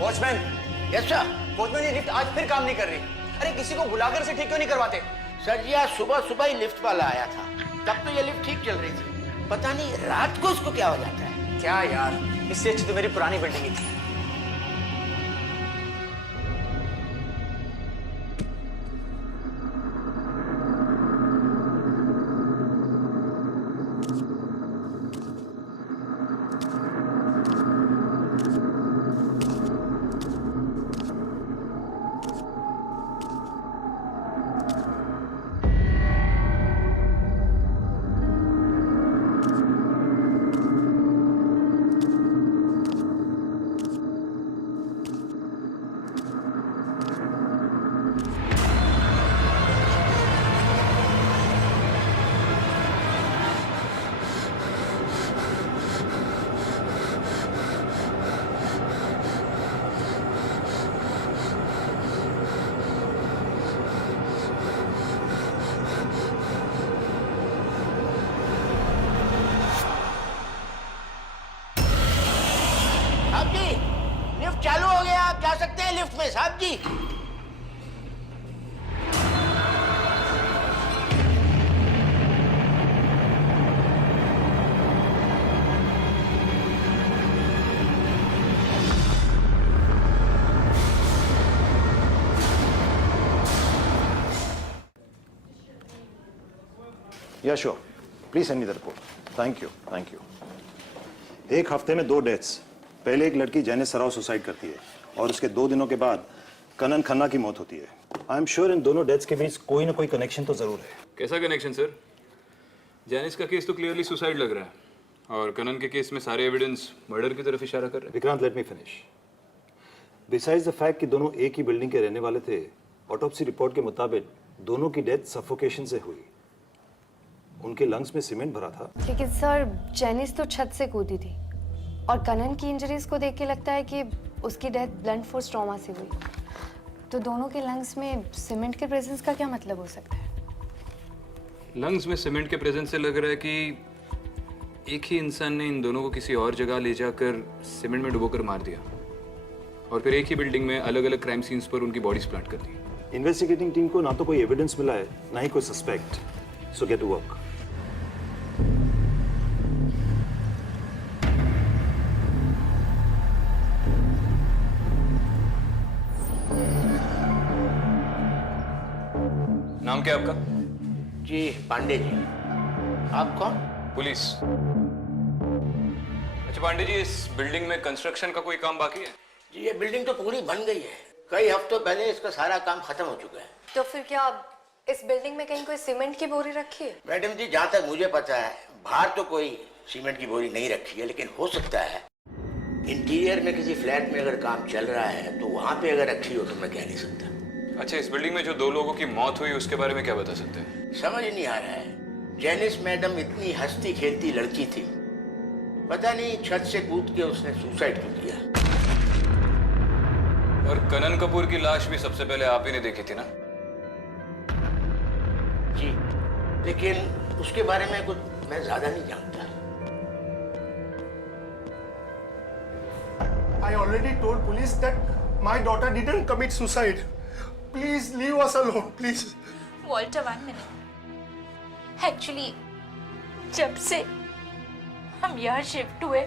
Watchman. Yes sir. Watchman, ये lift आज फिर काम नहीं कर रही। अरे किसी को बुलाकर से ठीक क्यों नहीं करवाते? सर जी, आज सुबह सुबह ही लिफ्ट वाला आया था, तब तो ये लिफ्ट ठीक चल रही थी। पता नहीं रात को इसको क्या हो जाता है। क्या यार, इससे अच्छी तो मेरी पुरानी बिल्डिंग ही थी। लिफ्ट चालू हो गया, आप जा सकते हैं लिफ्ट में साहब जी। या sure, please send me the report. Thank you, thank you. एक हफ्ते में 2 डेथ्स। पहले एक लड़की जैनिस सराव सुसाइड करती है और उसके 2 दिनों के बाद कनन खन्ना की मौत होती है। आई एम श्योर इन दोनों डेथ्स के बीच कोई ना कोई कनेक्शन तो जरूर है। कैसा कनेक्शन सर? जैनिस का केस तो क्लियरली सुसाइड लग रहा है और कनन के केस में सारे एविडेंस मर्डर की तरफ इशारा कर रहे हैं। Vikrant, let me finish. Besides the fact कि दोनों एक ही बिल्डिंग के रहने वाले थे, ऑटोप्सी रिपोर्ट के मुताबिक दोनों की डेथ सफोकेशन से हुई। उनके लंग्स में सीमेंट भरा था। लेकिन सर, जेनिस तो छत से कूदी थी और कनन की इंजरीज को देख के लगता है कि उसकी डेथ ब्लंट फोर्स ट्रॉमा से हुई। तो दोनों के लंग्स में सीमेंट के प्रेजेंस का क्या मतलब हो सकता है? लंग्स में सीमेंट के प्रेजेंस से लग रहा है कि एक ही इंसान ने इन दोनों को किसी और जगह ले जाकर सीमेंट में डुबोकर मार दिया और फिर एक ही बिल्डिंग में अलग अलग क्राइम सीन्स पर उनकी बॉडीज प्लांट कर दी। इन्वेस्टिगेटिंग टीम को ना तो कोई एविडेंस मिला है, ना ही कोई suspect. So get to work. नाम क्या आपका? जी पांडे जी। आप कौन? पुलिस। अच्छा पांडे जी, इस बिल्डिंग में कंस्ट्रक्शन का कोई काम बाकी है? जी ये बिल्डिंग तो पूरी बन गई है, कई हफ्तों पहले इसका सारा काम खत्म हो चुका है। तो फिर क्या इस बिल्डिंग में कहीं कोई सीमेंट की बोरी रखी है? मैडम जी, जहाँ तक मुझे पता है बाहर तो कोई सीमेंट की बोरी नहीं रखी है, लेकिन हो सकता है इंटीरियर में किसी फ्लैट में अगर काम चल रहा है तो वहाँ पे अगर रखी हो तो मैं कह नहीं सकता। अच्छा, इस बिल्डिंग में जो 2 लोगों की मौत हुई उसके बारे में क्या बता सकते हैं? समझ नहीं आ रहा है। जेनिस मैडम इतनी हंसती खेलती लड़की थी, पता नहीं छत से कूद के उसने सुसाइड क्यों किया। और कनन कपूर की लाश भी सबसे पहले आप ही ने देखी थी ना? जी, लेकिन उसके बारे में कुछ मैं ज्यादा नहीं जानता। I already told police that my daughter didn't commit suicide. Please leave us alone, please. Walter, 1 minute. Actually, जब से हम यहाँ शिफ्ट हुए,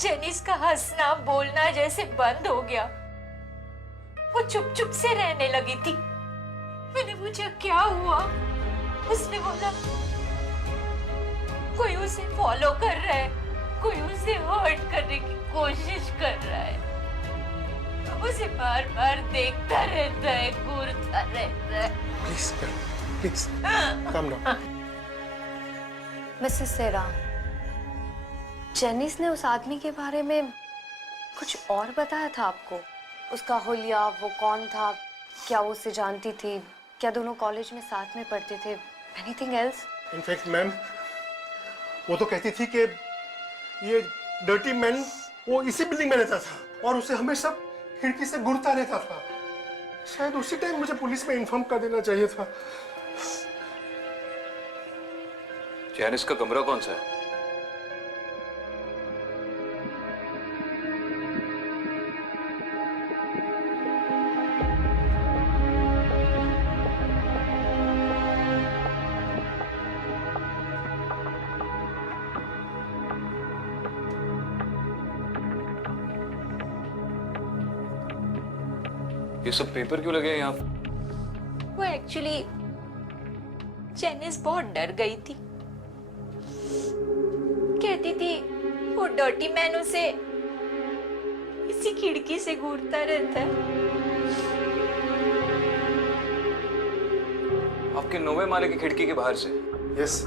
जेनिस का हंसना बोलना जैसे बंद हो गया। वो चुप चुप से रहने लगी थी। मैंने पूछा क्या हुआ, उसने बोला कोई उसे फॉलो कर रहा है, कोई उसे हर्ट करने की कोशिश कर रहा है, उसे बार बार देखता रहता है, घूरता रहता है। Please, calm down. Mrs Sera, Janice ने उस आदमी के बारे में कुछ और बताया था आपको? उसका हुलिया, वो कौन था, क्या वो उसे जानती थी, क्या दोनों कॉलेज में साथ में पढ़ते थे? Anything else? इनफैक्ट मैम, वो तो कहती थी कि ये डर्टी मैन वो इसी बिल्डिंग में रहता था और उसे हमेशा खिड़की से घूरता रहता था। शायद उसी टाइम मुझे पुलिस में इन्फॉर्म कर देना चाहिए था। जैनिस का कमरा कौन सा है? ये सब पेपर क्यों लगे हैं यहाँ? वो एक्चुअली जेनिस बहुत डर गई थी। कहती थी वो डर्टी मैन उसे इसी खिड़की से घूरता रहता है। आपके 9वें माले की खिड़की के बाहर से? यस।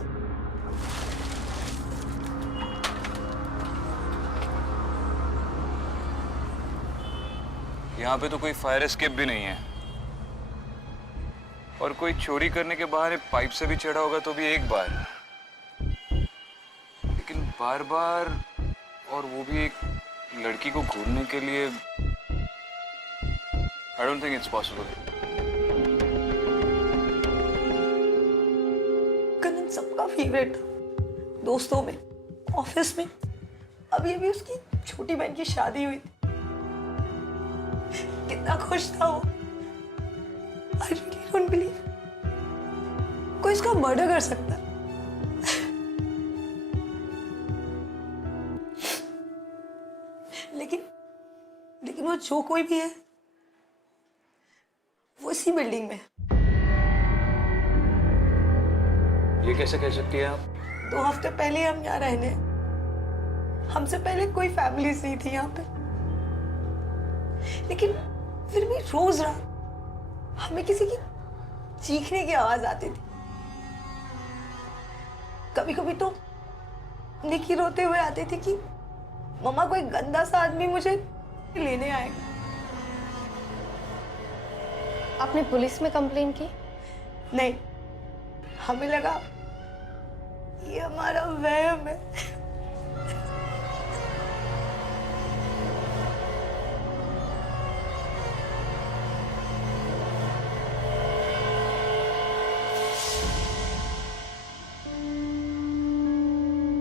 यहाँ पे तो कोई फायर एस्केप भी नहीं है और कोई चोरी करने के बहाने पाइप से भी चढ़ा होगा तो भी एक बार, लेकिन बार बार, और वो भी एक लड़की को घूरने के लिए। I don't think it's possible. Kanan सबका फेवरेट था, दोस्तों में, ऑफिस में। अभी अभी उसकी छोटी बहन की शादी हुई थी। कितना खुश था वो। I really don't believe कोई इसका मर्डर कर सकता है। लेकिन वो जो कोई भी है वो इसी बिल्डिंग में है। ये कैसे कह सकती है आप? 2 हफ्ते पहले हम यहाँ रहने, हमसे पहले कोई फैमिलीज नहीं थी यहाँ पे, लेकिन फिर भी रोज रात हमें किसी की चीखने की आवाज आती थी। कभी कभी तो निकी रोते हुए आती थी कि मम्मा कोई गंदा सा आदमी मुझे लेने आएगा। आपने पुलिस में कंप्लेन की? नहीं, हमें लगा ये हमारा वहम है।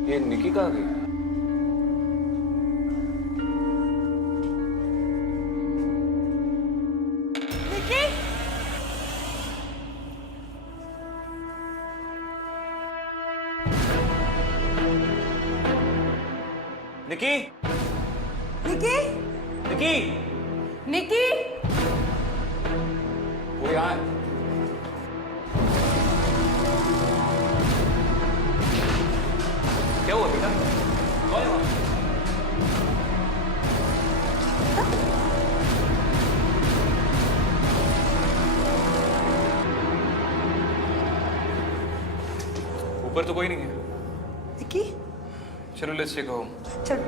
ये निकी कहाँ गई? निकी? निकी, निकी? निकी, निकी? वो यहाँ है। क्या हुआ बेटा? कौन है वहाँ? ऊपर तो कोई नहीं है। निकी? चलो लेट्स टेक होम। चल।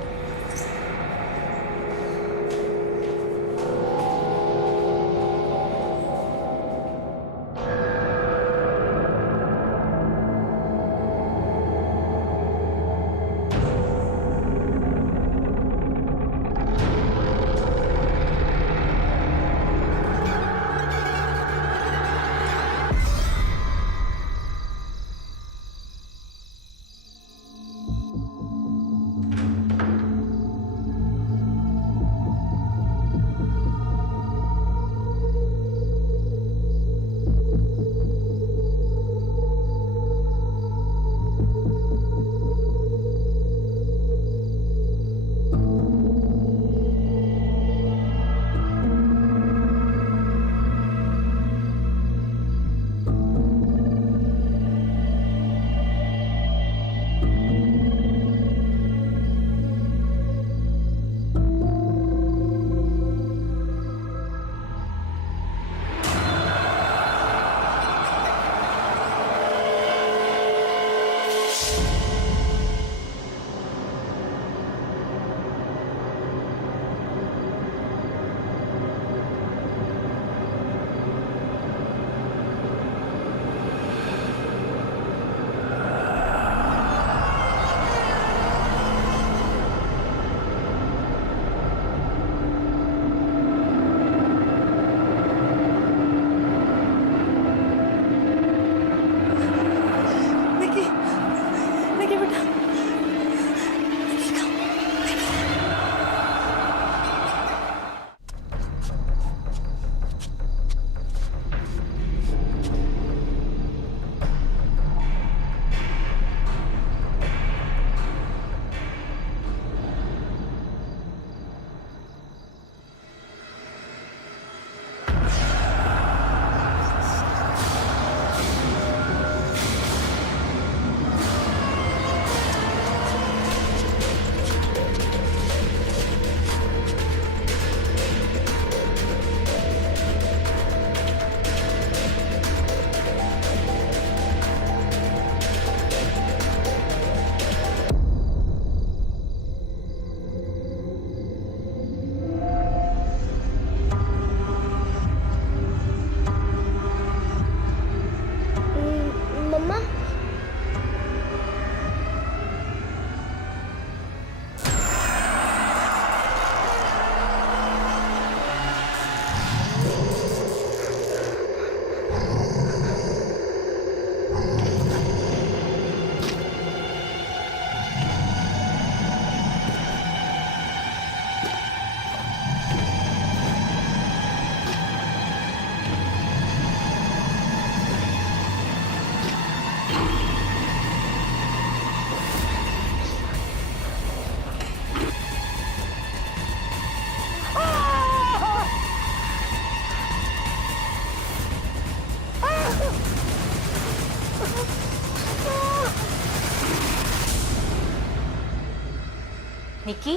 निकी,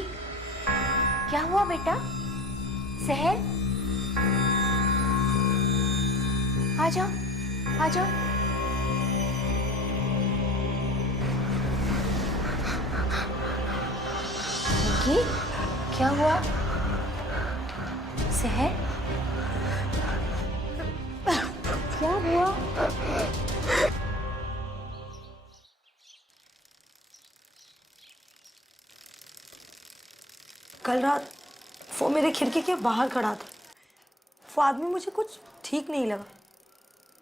क्या हुआ बेटा? सहर, आ जाओ, आ जाओ। निकी, क्या हुआ? सहर, क्या हुआ? कल रात वो मेरे खिड़की के बाहर खड़ा था। वो आदमी मुझे कुछ ठीक नहीं लगा।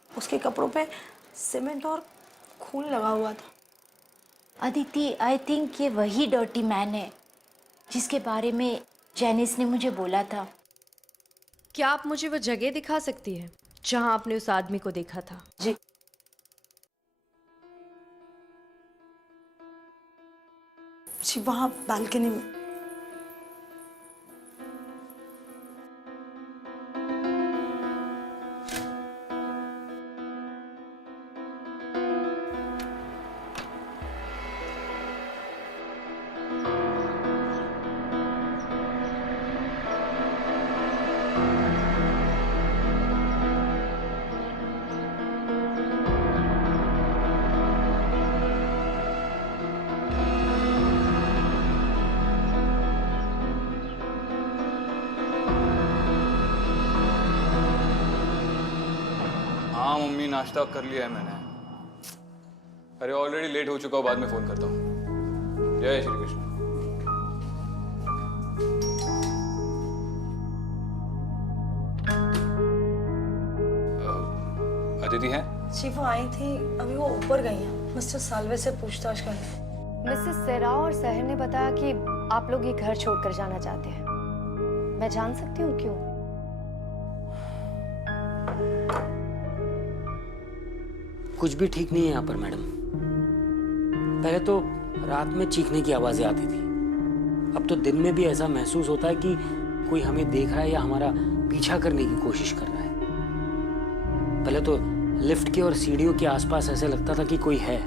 उसके कपड़ों पे सीमेंट और खून लगा हुआ था। अदिति, आई थिंक ये वही डर्टी मैन है जिसके बारे में जेनिस ने मुझे बोला था। क्या आप मुझे वो जगह दिखा सकती है जहां आपने उस आदमी को देखा था? जी, जी वहाँ बालकनी में। हाँ मम्मी, नाश्ता कर लिया है मैंने। अरे ऑलरेडी लेट हो चुका हूँ, बाद में फोन करता हूँ। जय श्री कृष्ण। अदिति है? जी वो आई थी, अभी वो ऊपर गई हैं मिस्टर साल्वे से पूछताछ करने। मिसेस सेराव और सहर ने बताया कि आप लोग ये घर छोड़कर जाना चाहते हैं। मैं जान सकती हूँ क्यों? कुछ भी ठीक नहीं है यहाँ पर मैडम। पहले तो रात में चीखने की आवाजें आती थी, अब तो दिन में भी ऐसा महसूस होता है कि कोई हमें देख रहा है या हमारा पीछा करने की कोशिश कर रहा है। पहले तो लिफ्ट के और सीढ़ियों के आसपास ऐसे लगता था कि कोई है,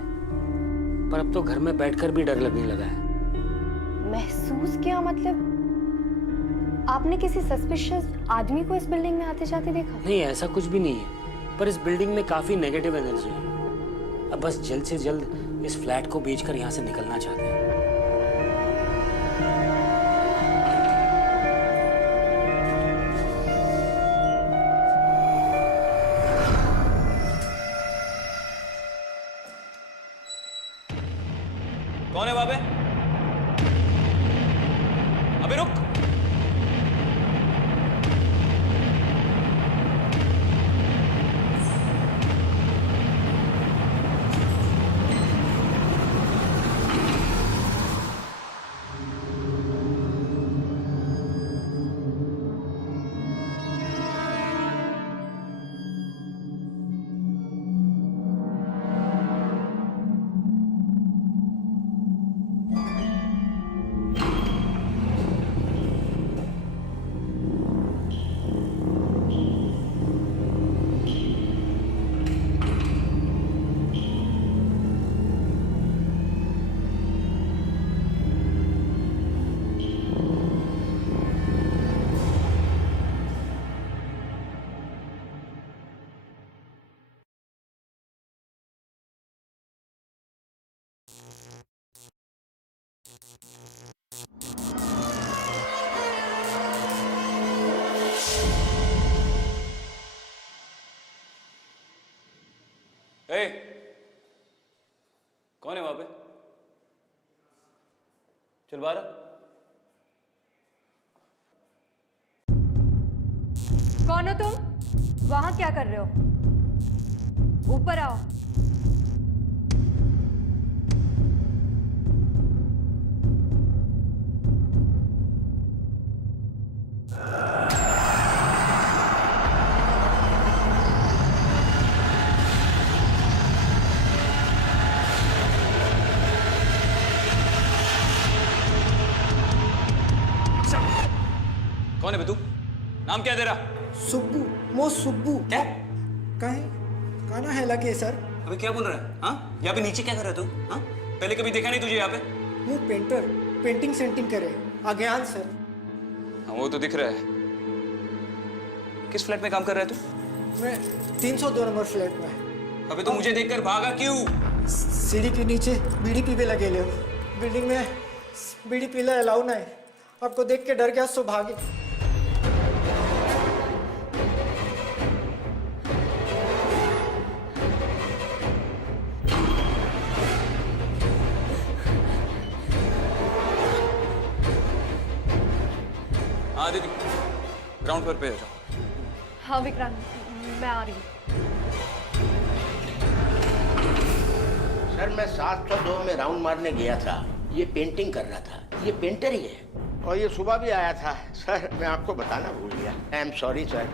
पर अब तो घर में बैठकर भी डर लगने लगा है। महसूस क्या मतलब? आपने किसी सस्पिशियस आदमी को इस बिल्डिंग में आते जाते देखा? नहीं, ऐसा कुछ भी नहीं है, पर इस बिल्डिंग में काफी नेगेटिव एनर्जी है। अब बस जल्द से जल्द इस फ्लैट को बेचकर यहाँ से निकलना चाहते हैं। कौन है वहां पे? अबे रुक। ए, कौन है वहां पे? चल बाहर आ। कौन हो तुम? वहां क्या कर रहे हो? ऊपर आओ। कौन है बे तू? नाम क्या है तेरा? सुब्बू, मो सुब्बू। क्या? काना है लगे सर। अबे क्या बोल रहा है? हाँ, यहाँ पे नीचे क्या कर रहा है तू? हाँ, पहले कभी देखा नहीं तुझे यहाँ पे? मु पेंटर पेंटिंग सेंटिंग करे अज्ञान सर। हाँ वो तो दिख रहा है। किस फ्लैट में काम कर रहा है तू? मैं 302 नंबर फ्लैट में। अबे तो मुझे देखकर भागा क्यों? सीढ़ी के नीचे बीड़ी पीवे लगे ले बिल्डिंग में बीड़ी पीला अलाउ ना है। आपको देख के डर गया सो भागे। हाँ दीदी, ग्राउंड फ्लोर पे आ जाओ। हाँ विक्रांत, मैं आ रही हूँ। सर मैं 702 में राउंड मारने गया था, ये पेंटिंग कर रहा था, ये पेंटर ही है और ये सुबह भी आया था। सर मैं आपको बताना भूल गया, आई एम सॉरी सर।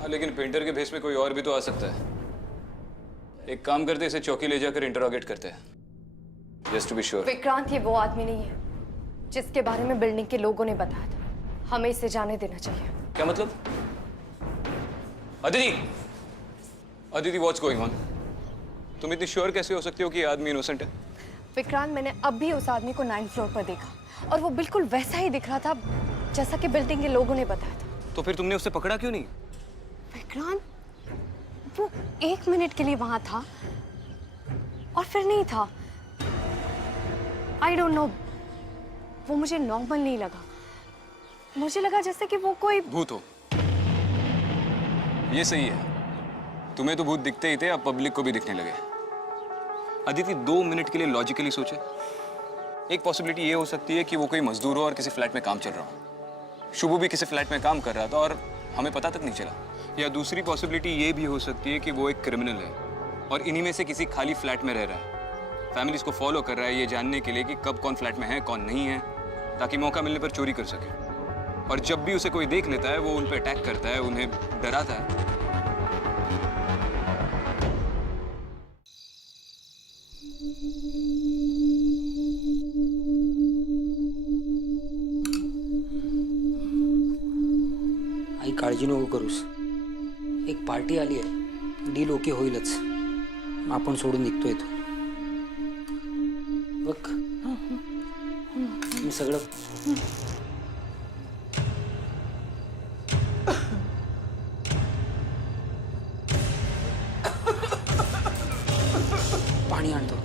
हाँ लेकिन पेंटर के भेस में कोई और भी तो आ सकता है। एक काम करते, इसे चौकी ले जाकर इंटरोगेट करते हैं, just to be sure. Vikrant, ये वो आदमी नहीं है जिसके बारे में बिल्डिंग के लोगों ने बताया था। हमें इसे जाने देना चाहिए। क्या मतलब? Aditi, Aditi what's going on? तुम इतनी श्योर कैसे हो सकती हो कि ये आदमी इनोसेंट है? विक्रांत, मैंने अब भी उस आदमी को 9th फ्लोर पर देखा और वो बिल्कुल वैसा ही दिख रहा था जैसा कि बिल्डिंग के लोगों ने बताया था। तो फिर तुमने उसे पकड़ा क्यों नहीं? विक्रांत, वो 1 मिनट के लिए वहां था और फिर नहीं था। आई डोंट नो, वो मुझे नॉर्मल नहीं लगा। मुझे लगा जैसे कि वो कोई भूत हो। ये सही है, तुम्हें तो भूत दिखते ही थे, अब पब्लिक को भी दिखने लगे। अदिति 2 मिनट के लिए लॉजिकली सोचे। एक पॉसिबिलिटी ये हो सकती है कि वो कोई मजदूर हो और किसी फ्लैट में काम चल रहा हो। शुभू भी किसी फ्लैट में काम कर रहा था और हमें पता तक नहीं चला। या दूसरी पॉसिबिलिटी ये भी हो सकती है कि वो एक क्रिमिनल है और इन्हीं में से किसी खाली फ्लैट में रह रहा है। फैमिली इसको फॉलो कर रहा है ये जानने के लिए कि कब कौन फ्लैट में है कौन नहीं है, ताकि मौका मिलने पर चोरी कर सके। और जब भी उसे कोई देख लेता है वो उन पर अटैक करता है, उन्हें डराता है। आई काळजी नको करूस, एक पार्टी आली आहे, डील ओके होईलच. आपण सोडून निघतोय तो. बघ मी सगळं पाणी आणतो.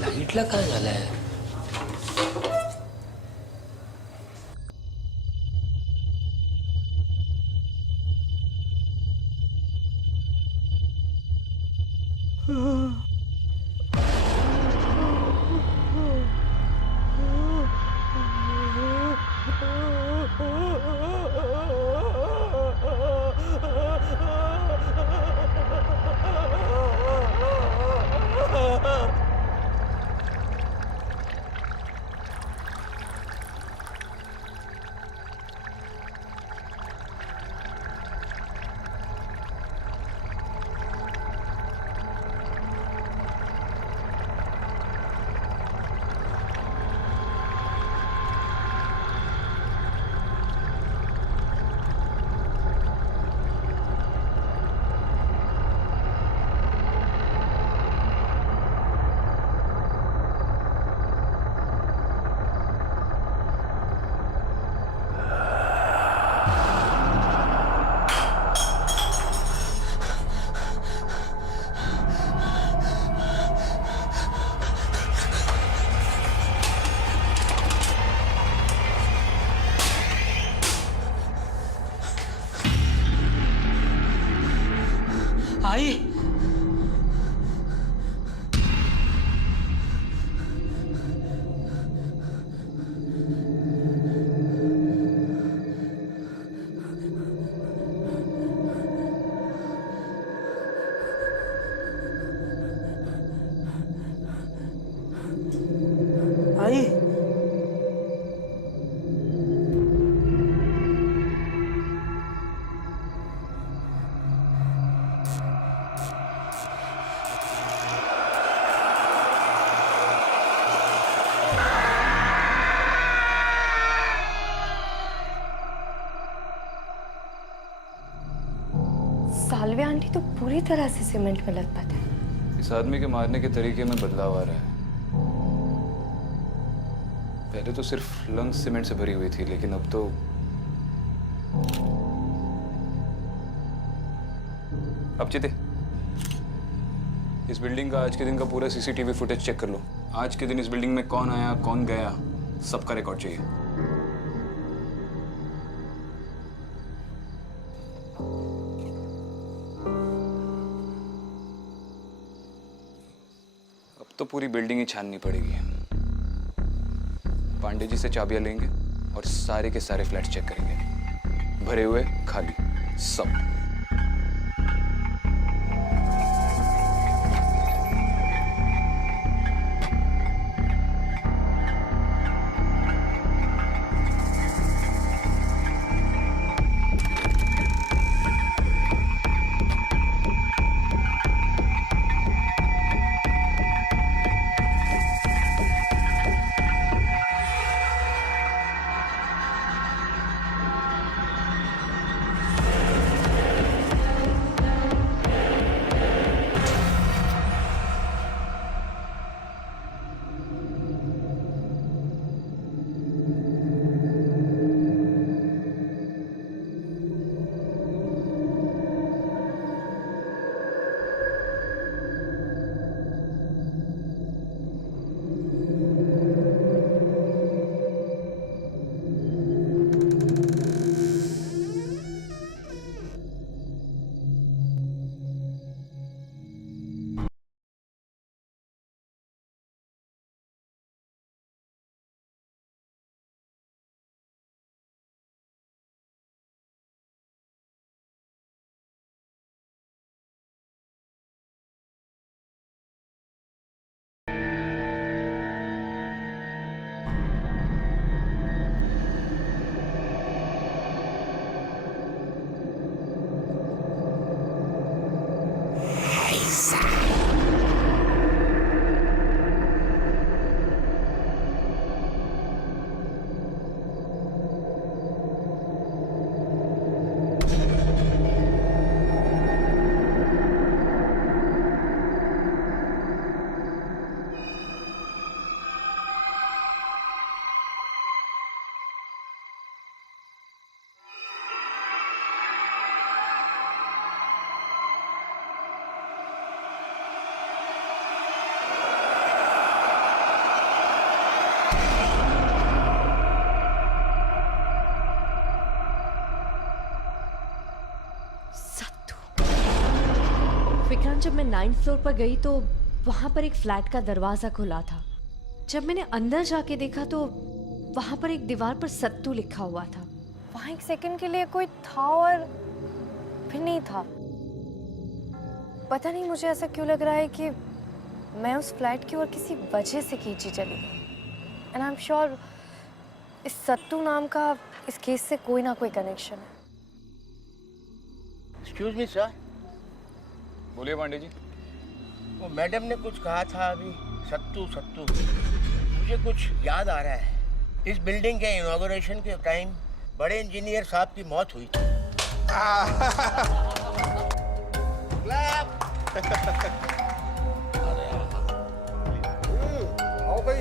लाईटला काय झालंय? आई आई सालवे आंटी तो पूरी तरह से सीमेंट में लथपथ है। इस आदमी के मारने के तरीके में बदलाव आ रहा है। पहले तो सिर्फ लंग्स सीमेंट से भरी हुई थी, लेकिन अब तो अब चिते, इस बिल्डिंग का आज के दिन का पूरा सीसीटीवी फुटेज चेक कर लो। आज के दिन इस बिल्डिंग में कौन आया, कौन गया, सबका रिकॉर्ड चाहिए। अब तो पूरी बिल्डिंग ही छाननी पड़ेगी। पांडे जी से चाबियां लेंगे और सारे के सारे फ्लैट्स चेक करेंगे, भरे हुए, खाली, सब। विक्रांत, जब मैं 9th फ्लोर पर गई तो वहां पर एक फ्लैट का दरवाजा खुला था। जब मैंने अंदर जाके देखा तो वहां पर एक दीवार पर सत्तू लिखा हुआ था। वहाँ एक सेकंड के लिए कोई था और फिर नहीं था। पता नहीं मुझे ऐसा क्यों लग रहा है कि मैं उस फ्लैट की ओर किसी वजह से खींची चली गई। एंड आई एम श्योर इस सत्तू नाम का इस केस से कोई ना कोई कनेक्शन है। Excuse me sir. बोलिए पांडे जी। वो मैडम ने कुछ कहा था अभी, सत्तू सत्तू, मुझे कुछ याद आ रहा है। इस बिल्डिंग के इनॉग्रेशन के टाइम बड़े इंजीनियर साहब की मौत हुई थी। आओ भाई।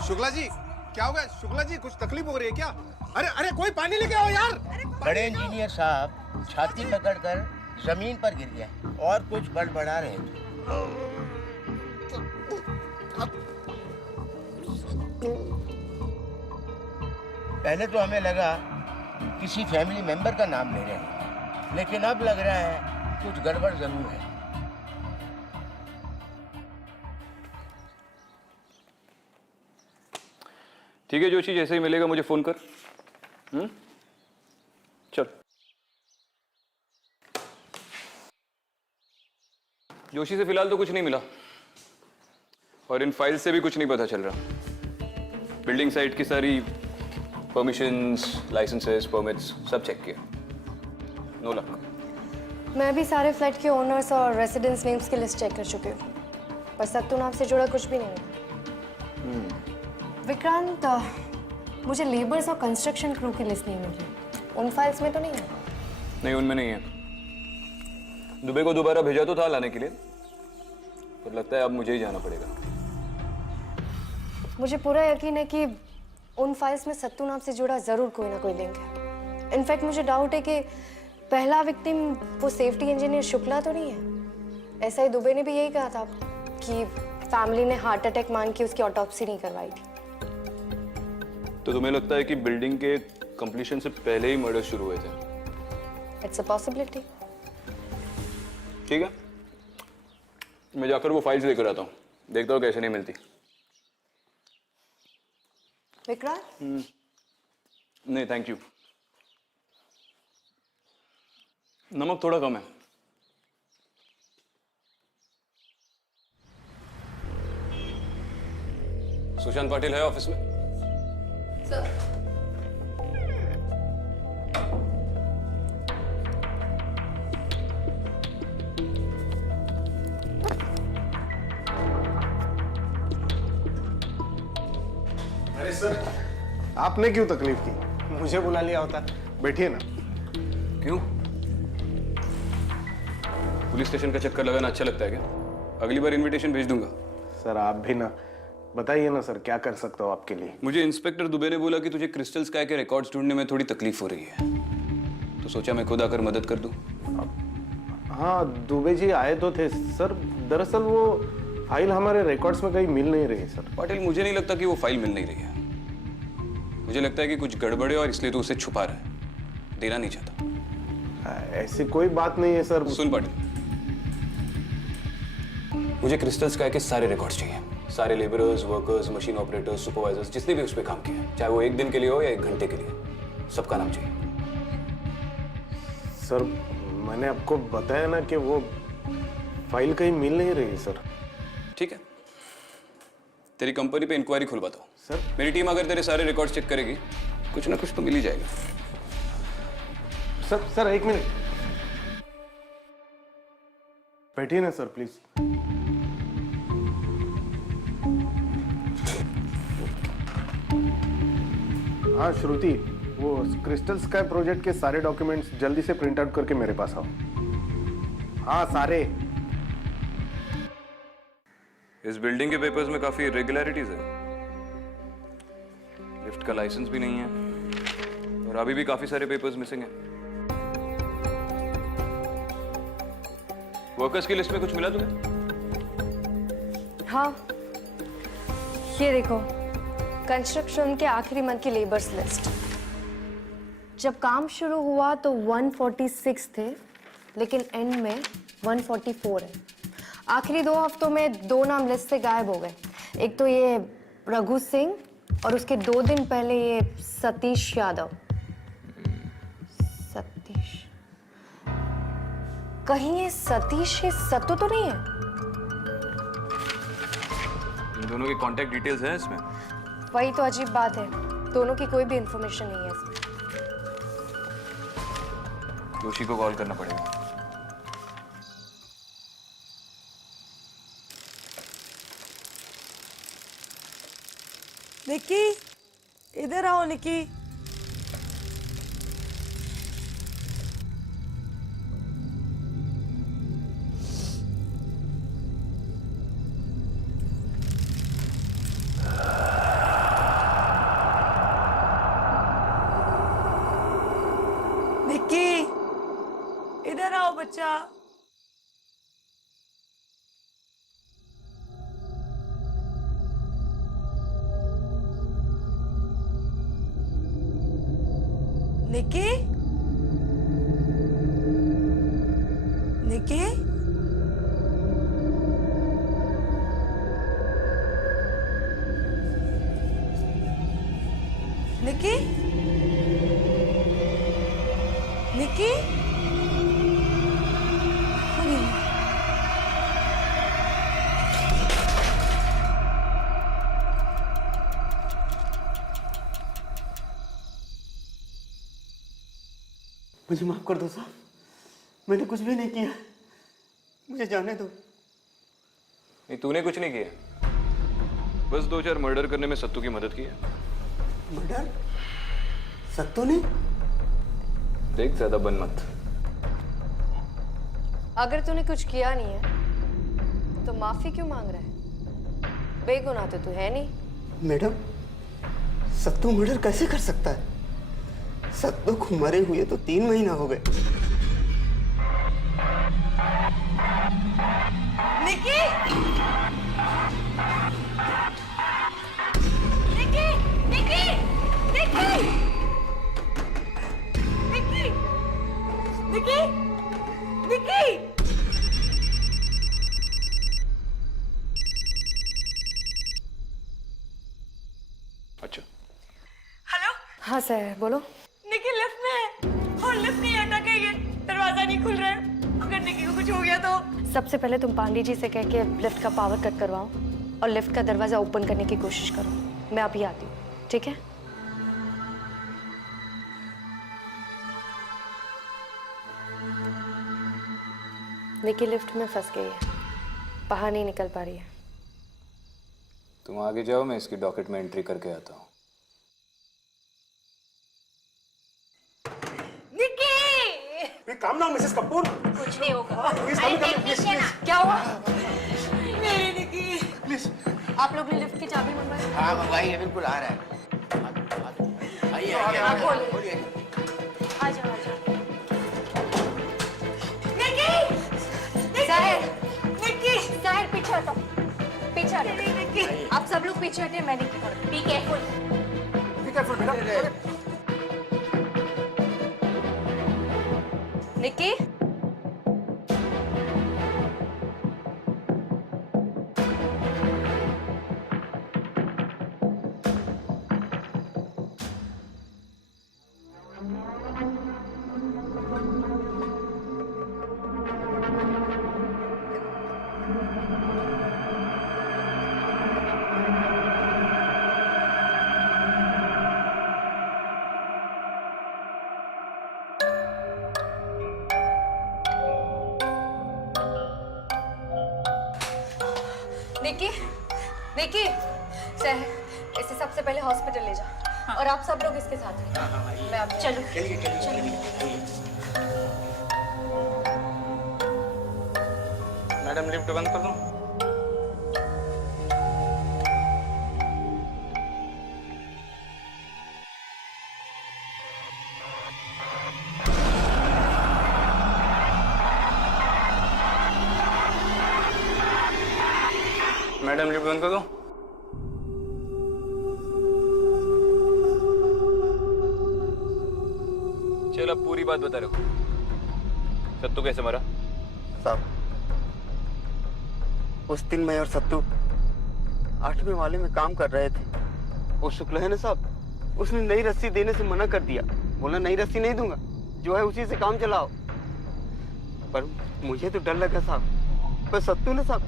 शुक्ला जी, क्या हो गया? शुक्ला जी, कुछ तकलीफ हो रही है क्या? अरे अरे, कोई पानी लेके आओ यार। बड़े इंजीनियर साहब छाती पकड़कर जमीन पर गिर गए और कुछ बड़बड़ा रहे थे। पहले तो हमें लगा किसी फैमिली मेंबर का नाम ले रहे हैं, लेकिन अब लग रहा है कुछ गड़बड़ जरूर है। ठीक है जोशी, जैसे ही मिलेगा मुझे फोन कर। चल। जोशी से फिलहाल तो कुछ नहीं मिला और इन फाइल्स से भी कुछ नहीं पता चल रहा। बिल्डिंग साइट की सारी परमिशंस, लाइसेंसेस, परमिट्स सब चेक किया, नो लक। मैं भी सारे फ्लैट के ओनर्स और रेसिडेंट्स नेम्स की लिस्ट चेक कर चुकी हूँ, पर सत्तू नाम से जुड़ा कुछ भी नहीं है। विक्रांत, मुझे लेबर्स और कंस्ट्रक्शन क्रू की लिस्ट नहीं मिल रही। उन फाइल्स में तो नहीं है? नहीं, उनमें नहीं है। दुबई को दोबारा भेजा तो था लाने के लिए, पर लगता है अब मुझे ही जाना पड़ेगा। मुझे पूरा यकीन है कि उन फाइल्स में सत्तू नाम से जुड़ा जरूर कोई ना कोई लिंक है। इनफैक्ट मुझे डाउट है कि पहला विक्टिम वो सेफ्टी इंजीनियर शुक्ला तो नहीं है। ऐसा ही दुबे ने भी यही कहा था कि फैमिली ने हार्ट अटैक मान के उसकी ऑटोप्सी नहीं करवाई थी। तो तुम्हें लगता है कि बिल्डिंग के कंप्लीशन से पहले ही मर्डर शुरू हुए थे? It's a possibility. ठीक है, मैं जाकर वो फाइल्स लेकर आता हूँ, देखता हूँ कैसे नहीं मिलती। विक्रांत? नहीं थैंक यू, नमक थोड़ा कम है। सुशांत पाटिल है ऑफिस में? सर, अरे सर, आपने क्यों तकलीफ की? मुझे बुला लिया होता। बैठिए ना। क्यों? पुलिस स्टेशन का चक्कर लगाना अच्छा लगता है क्या? अगली बार इनविटेशन भेज दूंगा। सर आप भी ना, बताइए ना सर, क्या कर सकता हूँ आपके लिए? मुझे इंस्पेक्टर दुबे ने बोला कि तुझे क्रिस्टल स्काई के रिकॉर्ड्स ढूंढने में थोड़ी तकलीफ हो रही है, तो सोचा मैं खुद आकर मदद कर दूं। हाँ, दुबे जी आए तो थे सर। दरअसल वो फाइल हमारे रिकॉर्ड्स में कहीं मिल नहीं रही सर। पाटिल, मुझे नहीं लगता कि वो फाइल मिल नहीं रही है। मुझे लगता है कि कुछ गड़बड़ है और इसलिए तो उसे छुपा रहा है, देना नहीं चाहता। ऐसी कोई बात नहीं है सर। सुन पाटिल, मुझे क्रिस्टल स्काई के सारे रिकॉर्ड्स चाहिए, सारे labourers, workers, machine operators, supervisors, जिसने भी उस पर काम किया, चाहे वो 1 दिन के लिए हो या 1 घंटे के लिए, सबका नाम चाहिए। सर मैंने आपको बताया ना कि वो फाइल कहीं मिल नहीं रही सर। ठीक है, तेरी कंपनी पे इंक्वायरी खुलवाता हूँ सर। मेरी टीम अगर तेरे सारे रिकॉर्ड्स चेक करेगी, कुछ ना कुछ तो मिल ही जाएगा। सर 1 मिनट बैठिए ना सर प्लीज। हाँ श्रुति, वो क्रिस्टल स्काई प्रोजेक्ट के सारे डॉक्यूमेंट्स जल्दी से प्रिंट आउट करके मेरे पास आओ। हाँ सारे। इस बिल्डिंग के पेपर्स में काफी इरेगुलरिटीज है। लिफ्ट का लाइसेंस भी नहीं है और अभी भी काफी सारे पेपर्स मिसिंग हैं। वर्कर्स की लिस्ट में कुछ मिला तुम्हें? हाँ, ये देखो, कंस्ट्रक्शन के आखिरी मंथ की लेबर्स लिस्ट। जब काम शुरू हुआ तो 146 थे, लेकिन एंड में 144 है। आखिरी 2 हफ्तों में 2 नाम लिस्ट से गायब हो गए। एक तो ये रघु सिंह और उसके 2 दिन पहले ये सतीश यादव। सतीश, कहीं ये सतीश ये सत्तू तो नहीं है? इन दोनों की कांटेक्ट डिटेल्स हैं इसमें? वही तो अजीब बात है, दोनों की कोई भी इंफॉर्मेशन नहीं है इसमें। जोशी को कॉल करना पड़ेगा। निक्की, इधर आओ निक्की। निक्की, इधर आओ बच्चा। निक्की, निक्की, निक्की, निक्की, मुझे माफ कर दो साहब, मैंने कुछ भी नहीं किया, मुझे जाने दो। नहीं, तूने कुछ नहीं किया, बस 2-4 मर्डर करने में सत्तू की मदद की है। मर्डर? सत्तू ने? देख, ज्यादा बन मत। अगर तूने कुछ किया नहीं है तो माफी क्यों मांग रहा है? बेगुनाह तो तू है नहीं। मैडम, सत्तू मर्डर कैसे कर सकता है? सत्तू को मरे हुए तो 3 महीना हो गए। निकी! निकी! निकी! निकी! निकी! निकी! निकी! अच्छा, हेलो? हाँ सर, बोलो। निकी लिफ्ट में है और लिफ्ट नहीं अटक गई है, दरवाजा नहीं खुल रहा है। अगर निकी को कुछ हो गया तो? सबसे पहले तुम पांडे जी से कह के लिफ्ट का पावर कट करवाओ और लिफ्ट का दरवाजा ओपन करने की कोशिश करो। मैं अभी आती हूँ, ठीक है? निकी लिफ्ट में फंस गई है, बाहर नहीं निकल पा रही है। तुम आगे जाओ, मैं इसकी डॉकेट में एंट्री करके आता हूँ। निकी! काम नाउ मिसेस कपूर। कुछ नहीं होगा। प्लीज क्या हुआ? मेरी निकी! प्लीज। आप लोग ने लिफ्ट की चाबी मंगवाई? हाँ मंगवाई है, बिल्कुल आ रहा है। आइए आइए बोलिए। आ जाओ, आ जाओ। निकी! साहिर, निकी! साहिर पीछे हटो, पीछे हटो। निकी! आप सब लोग पीछे हटे, मैं निकी को। Be careful. बी केयरफुल बेटा। निकी, निकी, निकी, सर, इसे सबसे पहले हॉस्पिटल ले जाओ। और आप सब लोग इसके साथ हैं। मैं अब चलो। मैडम लिफ्ट बंद कर दूं? मैडम लिफ्ट बंद कर दो। चल, अब पूरी बात बता रखो। सत्तू कैसे मरा? साहब, उस दिन मैं और सत्तू 8वें वाले में काम कर रहे थे। वो शुक्ल है ना साहब, उसने नई रस्सी देने से मना कर दिया। बोला नई रस्सी नहीं दूंगा, जो है उसी से काम चलाओ। पर मुझे तो डर लगा साहब, पर सत्तू ने साहब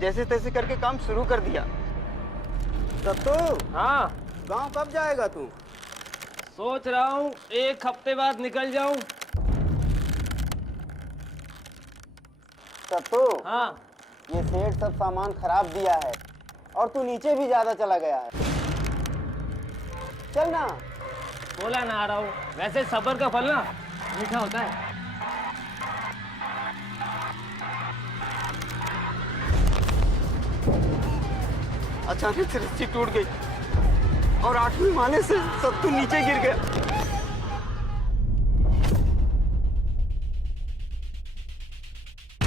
जैसे तैसे करके काम शुरू कर दिया। सत्तू, हाँ, गांव कब जाएगा तू? सोच रहा हूँ 1 हफ्ते बाद निकल जाऊं। सत्तू, हाँ, ये सेठ सब सामान खराब दिया है और तू नीचे भी ज्यादा चला गया है। चल ना। बोला ना आ रहा हूँ। वैसे सब्र का फल ना मीठा होता है। अचानक से रस्सी टूट गई और 8वें माले से सत्तू नीचे गिर गया।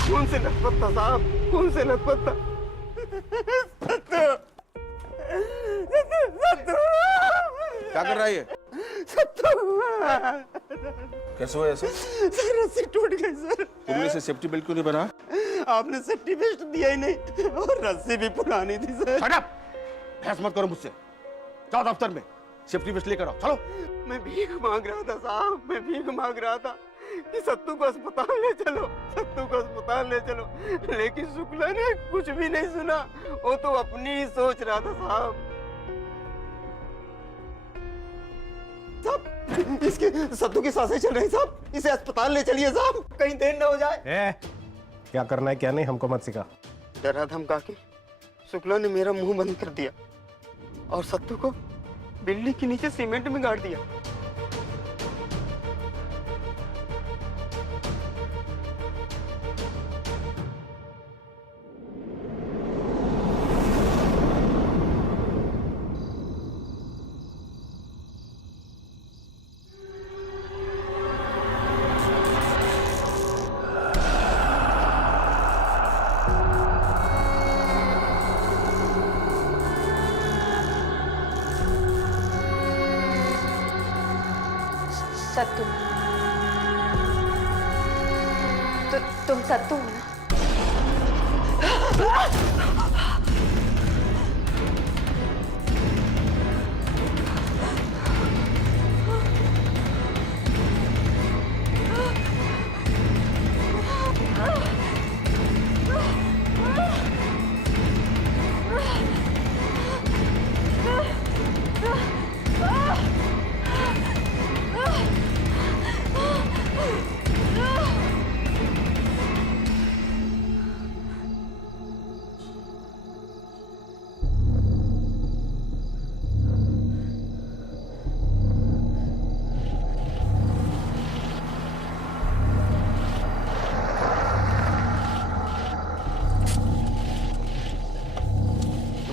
खून से लथपथ था साहब, खून से लथपथ था। सत्तू, सत्तू, क्या कर रहा है ये? सत्तू, कैसे हुआ ऐसे? सर रस्सी टूट गई सर। तुमने इसे सेफ्टी बेल्ट क्यों नहीं बना? आपने सेफ्टी बेल्ट दिया ही नहीं और रस्सी भी पुरानी थी सर। Shut up! बहस मत करो मुझसे। जाओ दफ्तर में सेफ्टी बेल्ट लेकर आओ। चलो। मैं भीख मांग रहा था साहब, मैं भीख मांग रहा था कि सत्तू को अस्पताल ले चलो, सत्तू को अस्पताल ले चलो। लेकिन शुक्ला ने कुछ भी नहीं सुना, वो तो अपनी ही सोच रहा था साहब। सब इसके सत्तू की सांसें चल रही साहब, इसे अस्पताल ले चलिए साहब, कहीं देर न हो जाए। क्या करना है क्या नहीं हमको मत सिखा। डरा धमका के शुक्ला ने मेरा मुंह बंद कर दिया और सत्तू को बिल्ली के नीचे सीमेंट में गाड़ दिया। सत्तू, तुम सत्तू हो ना?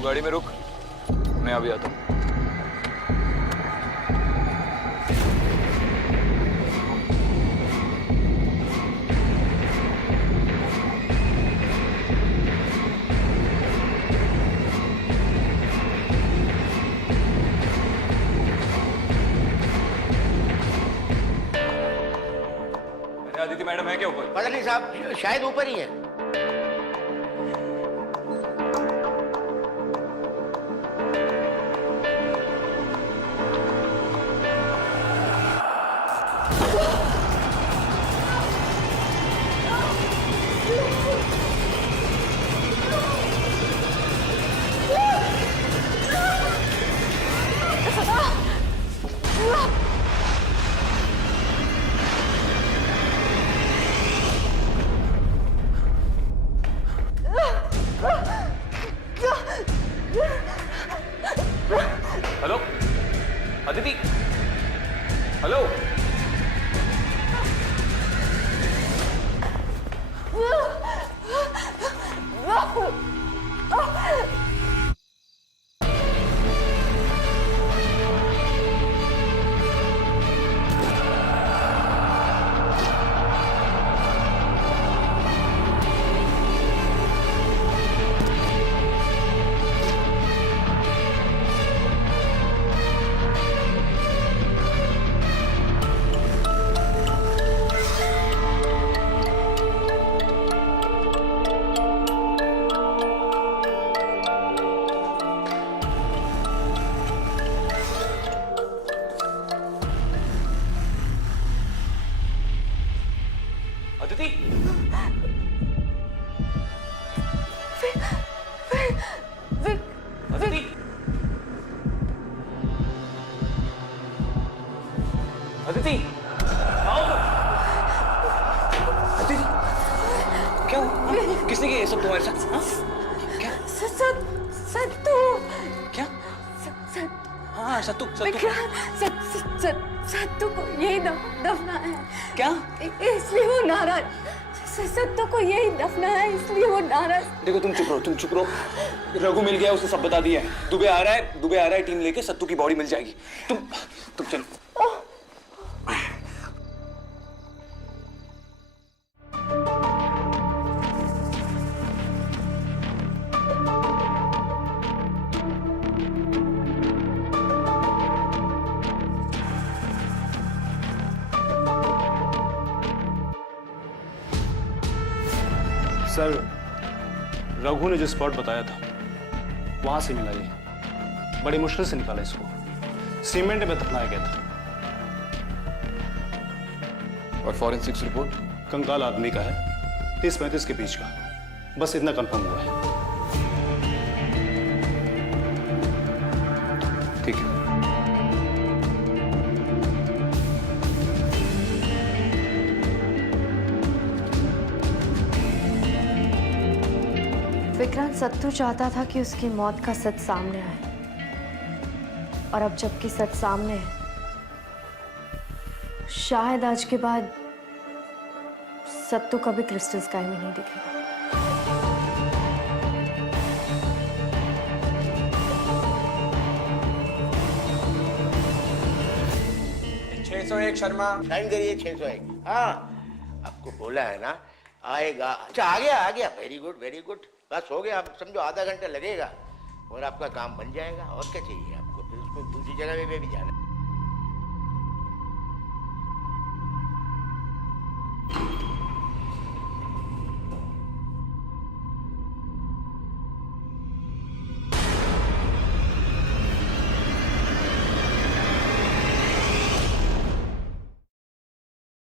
गाड़ी में रुक, मैं अभी आता हूँ। अदिति मैडम है क्या ऊपर? पता नहीं साहब, शायद ऊपर ही है। Hello Aditi, hello. अदिति, अदिति, अदिति, आओ। अदिति, क्या हुआ? किसने किया ये सब तुम्हारे साथ? हाँ? क्या? सत्तू। क्या? हाँ सत्तू, सत्तू को यही दफनाया। क्या? इसलिए वो नाराज। सत्तू को यही दफनाया, इसलिए वो नाराज। देखो तुम चुप रहो। रघु मिल गया, उसने सब बता दिया है। दुबे आ रहा है टीम लेके, सत्तू की बॉडी मिल जाएगी। तुम चलो। सर, रघु ने जो स्पॉट बताया था वहां से मिला ये। बड़ी मुश्किल से निकाला इसको। सीमेंट में दफनाया गया था। और फॉरेंसिक्स रिपोर्ट? कंकाल आदमी का है, 30-35 के बीच का। बस इतना कंफर्म हुआ है। ठीक है। विक्रांत सत्तू चाहता था कि उसकी मौत का सच सामने आए, और अब जबकि सच सामने है, शायद आज के बाद सत्तू कभी क्रिस्टल स्काई में नहीं दिखेगा। शर्मा साइन करिए 601। हाँ, आपको बोला है ना आएगा। अच्छा आ गया वेरी गुड। बस हो गया, आप समझो आधा घंटा लगेगा और आपका काम बन जाएगा। और क्या चाहिए आपको, फिर उसको दूसरी जगह पे भी जाना है।